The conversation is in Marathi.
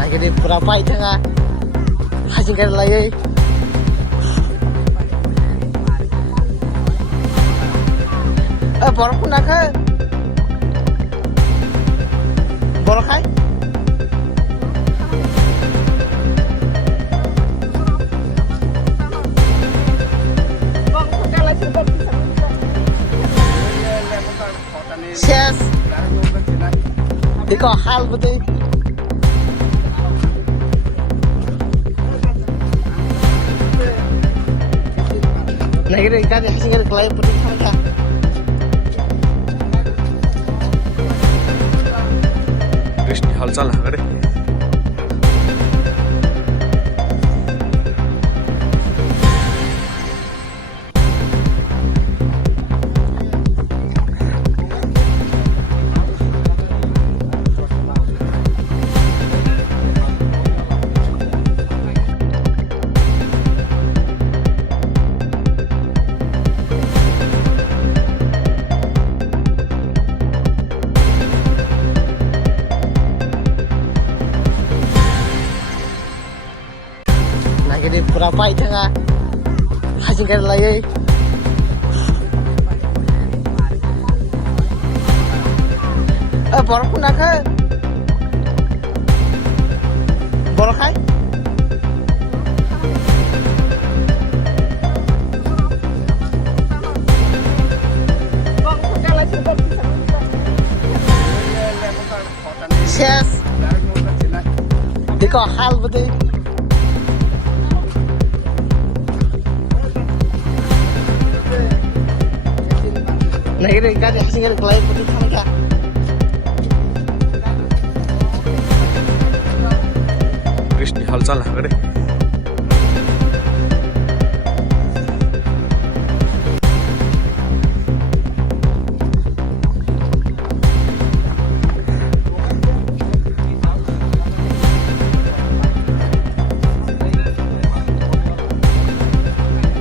Nagiri pura pai thanga hajing kar lai borok na kha borok khai Yes. देखो हाल बते नहीं रे का हसिंग रे क्लाइ पति थांगा कृष्ण हालचाल हागरे Nagiri pura pai thanga hajing kar lai borok na kha borok khai Yes. देखो हाल बते नहीं रे का हसिंग रे क्लाइ पति थांगा कृष्ण हालचाल हागरे